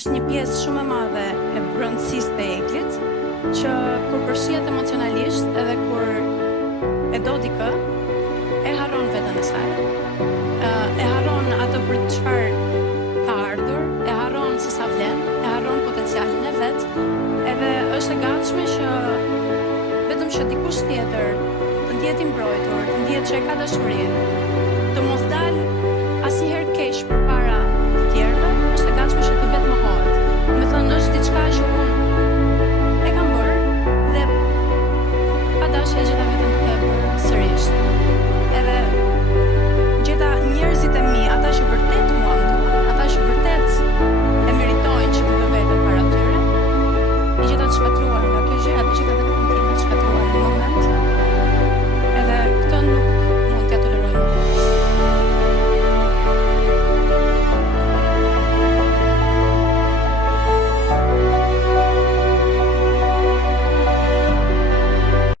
Është një pjesë shumë e madhe e brendësisë të eglit, që kur përshihet emocionalisht edhe kur e do dikë, e harron veten e saj. E harron atë për çfarë ka ardhur, e harron se sa vlen, e harron potencialin e vet, edhe është e gatshme që vetëm që dikush tjetër të ndjehet i mbrojtur, të ndjehet që e ka dashuri, të mos dalë